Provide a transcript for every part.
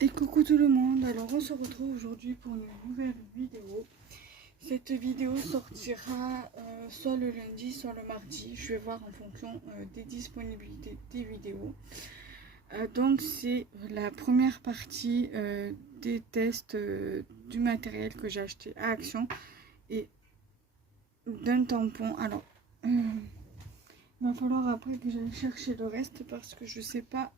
Et coucou tout le monde, alors on se retrouve aujourd'hui pour une nouvelle vidéo. Cette vidéo sortira soit le lundi, soit le mardi. Je vais voir en fonction des disponibilités des vidéos. Donc c'est la première partie des tests du matériel que j'ai acheté à Action et d'un tampon. Alors, il va falloir après que j'aille chercher le reste parce que je sais pas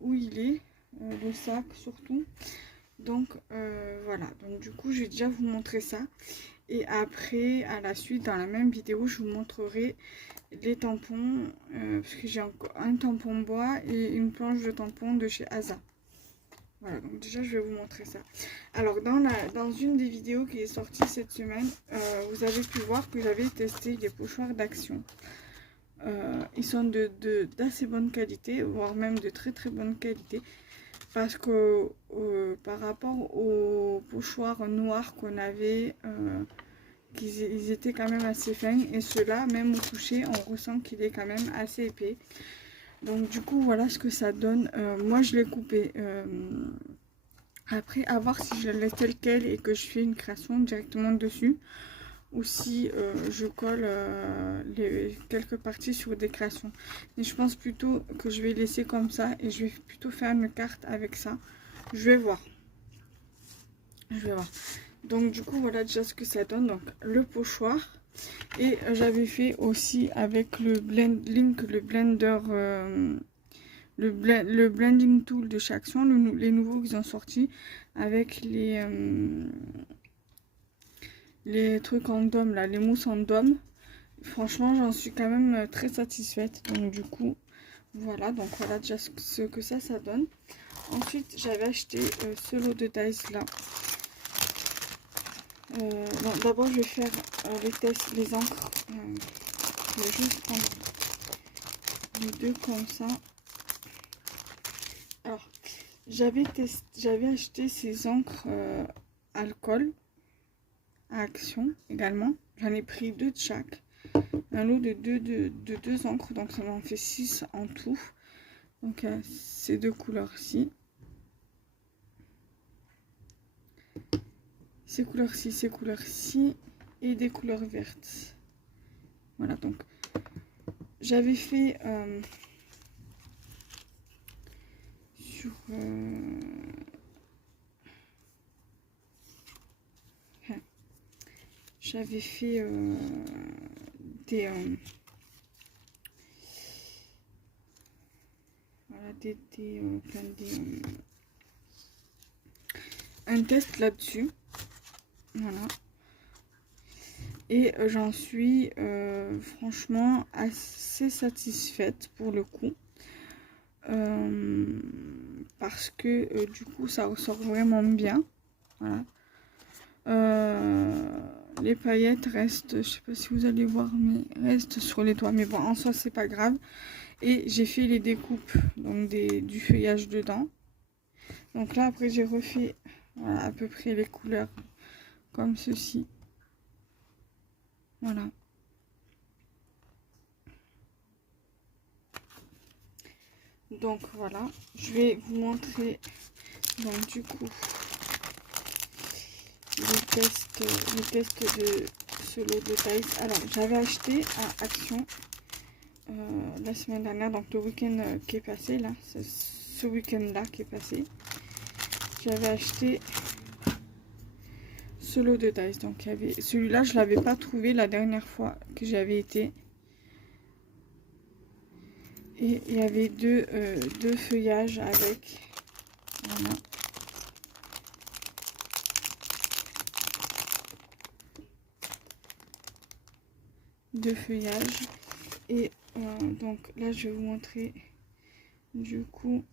où il est, le sac surtout. Donc voilà, donc du coup je vais déjà vous montrer ça. Et après, à la suite, dans la même vidéo, je vous montrerai les tampons. Parce que j'ai encore un tampon bois et une planche de tampons de chez Asa. Voilà, donc déjà je vais vous montrer ça. Alors dans une des vidéos qui est sortie cette semaine, vous avez pu voir que j'avais testé les pochoirs d'Action. Ils sont d'assez bonne qualité, voire même de très très bonne qualité. Parce que par rapport aux pochoirs noirs qu'on avait, ils étaient quand même assez fins. Et ceux-là, même au toucher, on ressent qu'il est quand même assez épais. Donc du coup, voilà ce que ça donne. Moi, je l'ai coupé. Après, à voir si je le laisse tel quel et que je fais une création directement dessus. Ou si je colle quelques parties sur des créations. Mais je pense plutôt que je vais laisser comme ça et je vais plutôt faire une carte avec ça. Je vais voir. Donc du coup voilà déjà ce que ça donne. Donc le pochoir. Et j'avais fait aussi avec le Blendlink, le blender, le blending tool de chez Action, les nouveaux qu'ils ont sortis avec les trucs en dôme là, les mousses en dôme. Franchement, j'en suis quand même très satisfaite. Donc du coup, voilà. Donc voilà déjà ce que ça donne. Ensuite, j'avais acheté ce lot de dice là. Bon, d'abord, je vais faire les tests, les encres. Je vais juste prendre les deux comme ça. Alors, j'avais acheté ces encres alcool à Action également. J'en ai pris deux de chaque. Un lot de deux encres, donc ça m'en fait 6 en tout. Donc ces deux couleurs-ci. Ces couleurs-ci et des couleurs vertes. Voilà, donc j'avais fait sur j'avais fait un test là-dessus. Voilà. Et j'en suis franchement assez satisfaite pour le coup. Parce que du coup ça ressort vraiment bien. Voilà. Les paillettes restent, je sais pas si vous allez voir, mais restent sur les doigts. Mais bon, en soi c'est pas grave. Et j'ai fait les découpes donc du feuillage dedans. Donc là après j'ai refait voilà, à peu près les couleurs comme ceci. Voilà. Donc voilà, je vais vous montrer donc du coup les tests de ce lot de taille. Alors j'avais acheté à Action la semaine dernière, donc le week-end qui est passé là, c'est ce week-end là qui est passé. J'avais acheté ce lot de taille. Donc il y avait celui-là, je l'avais pas trouvé la dernière fois que j'avais été. Et il y avait deux feuillages avec. Voilà. Deux feuillages. Et donc là, je vais vous montrer du coup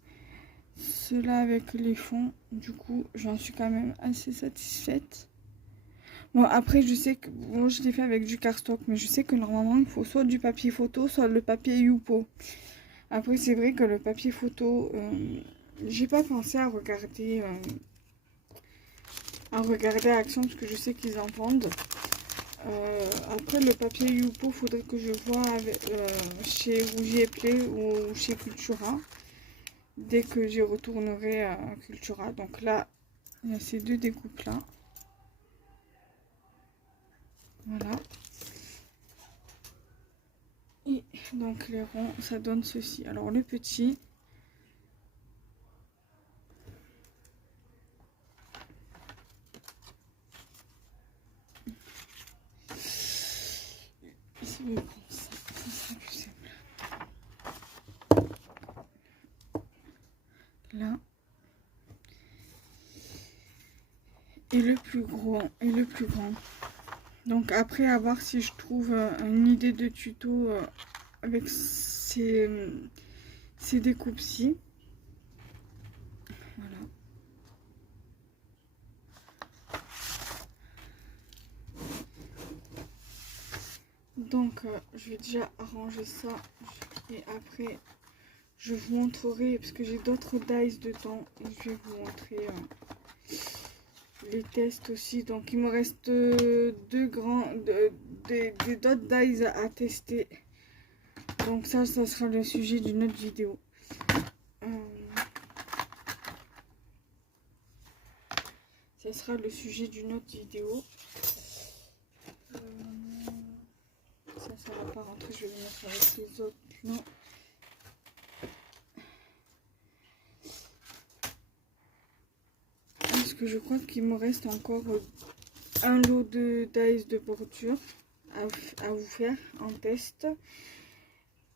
cela avec les fonds. Du coup, j'en suis quand même assez satisfaite. Bon, après, je sais que bon, je l'ai fait avec du cardstock, mais je sais que normalement, il faut soit du papier photo, soit le papier Youpo. Après, c'est vrai que le papier photo, j'ai pas pensé à regarder Action parce que je sais qu'ils en vendent. Après, le papier Youpo, faudrait que je vois avec, chez Rougier et Play ou chez Cultura. dès que j'y retournerai à Cultura. Donc là, il y a ces deux découpes là. Voilà. Et donc les ronds, ça donne ceci. Alors le petit, si je vais prendre ça, ça sera plus simple. Là. Et le plus gros et le plus grand. Donc après, à voir si je trouve une idée de tuto avec ces découpes-ci. Voilà. Donc je vais déjà arranger ça et après je vous montrerai, parce que j'ai d'autres dies dedans, et je vais vous montrer les tests aussi. Donc il me reste d'autres dies à tester. Donc ça sera le sujet d'une autre vidéo. Ça sera le sujet d'une autre vidéo. Ça va pas rentrer, je vais le mettre avec les autres. Non. Parce que je crois qu'il me reste encore un lot de dies de bordure à vous faire en test.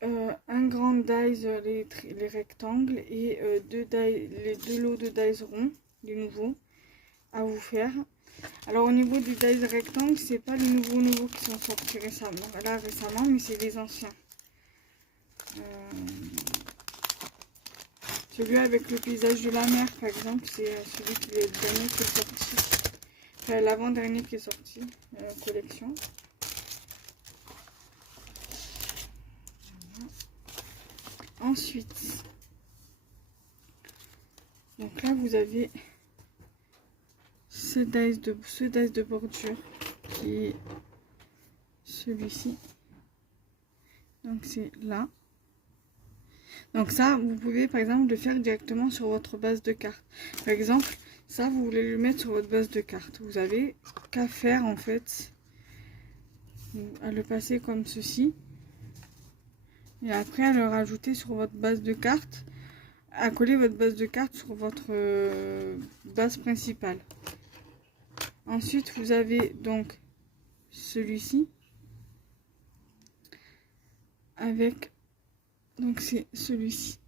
Un grand dies, les rectangles, et les deux lots de dies ronds, les nouveaux, à vous faire. Alors au niveau des dies rectangles, c'est pas les nouveaux qui sont sortis récemment, mais c'est les anciens. Celui avec le paysage de la mer, par exemple, c'est celui qui est le dernier qui est sorti. Enfin, l'avant-dernier qui est sorti, collection. Voilà. Ensuite, donc là vous avez ce dice de bordure qui est celui-ci. Donc c'est là. Donc ça, vous pouvez par exemple le faire directement sur votre base de carte. Par exemple, ça, vous voulez le mettre sur votre base de carte. Vous avez qu'à faire en fait, à le passer comme ceci. Et après à le rajouter sur votre base de carte, à coller votre base de carte sur votre base principale. Ensuite, vous avez donc celui-ci avec... Donc c'est celui-ci.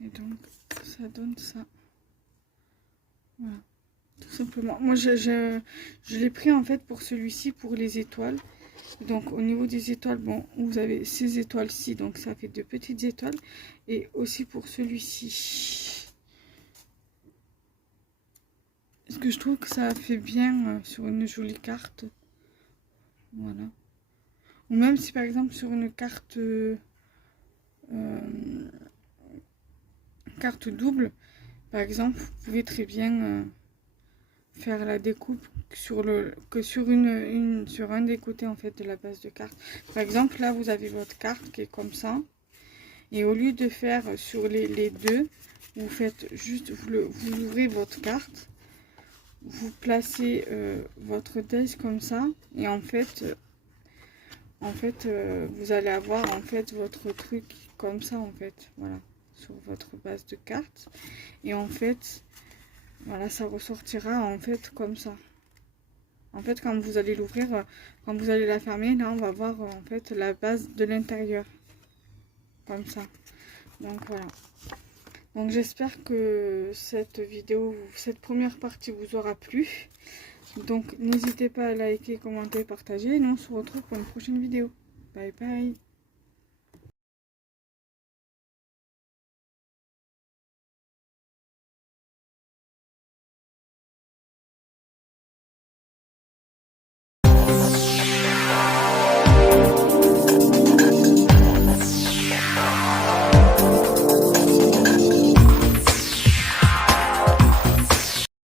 Et donc ça donne ça. Voilà. Tout simplement. Moi je l'ai pris en fait pour celui-ci, pour les étoiles. Donc au niveau des étoiles, bon, vous avez ces étoiles-ci, donc ça fait de petites étoiles. Et aussi pour celui-ci. Parce que je trouve que ça fait bien sur une jolie carte. Voilà. Ou même si par exemple sur une carte carte double, par exemple, vous pouvez très bien faire la découpe sur un des côtés en fait de la base de carte. Par exemple, là vous avez votre carte qui est comme ça, et au lieu de faire sur les deux, vous faites juste, vous ouvrez votre carte, vous placez votre dice comme ça, et en fait vous allez avoir en fait votre truc comme ça en fait, voilà, sur votre base de carte. Et en fait voilà, ça ressortira en fait comme ça. En fait quand vous allez l'ouvrir, quand vous allez la fermer, là on va voir en fait la base de l'intérieur comme ça. Donc voilà. Donc j'espère que cette vidéo, cette première partie vous aura plu. Donc n'hésitez pas à liker, commenter, partager. Et nous on se retrouve pour une prochaine vidéo. Bye bye.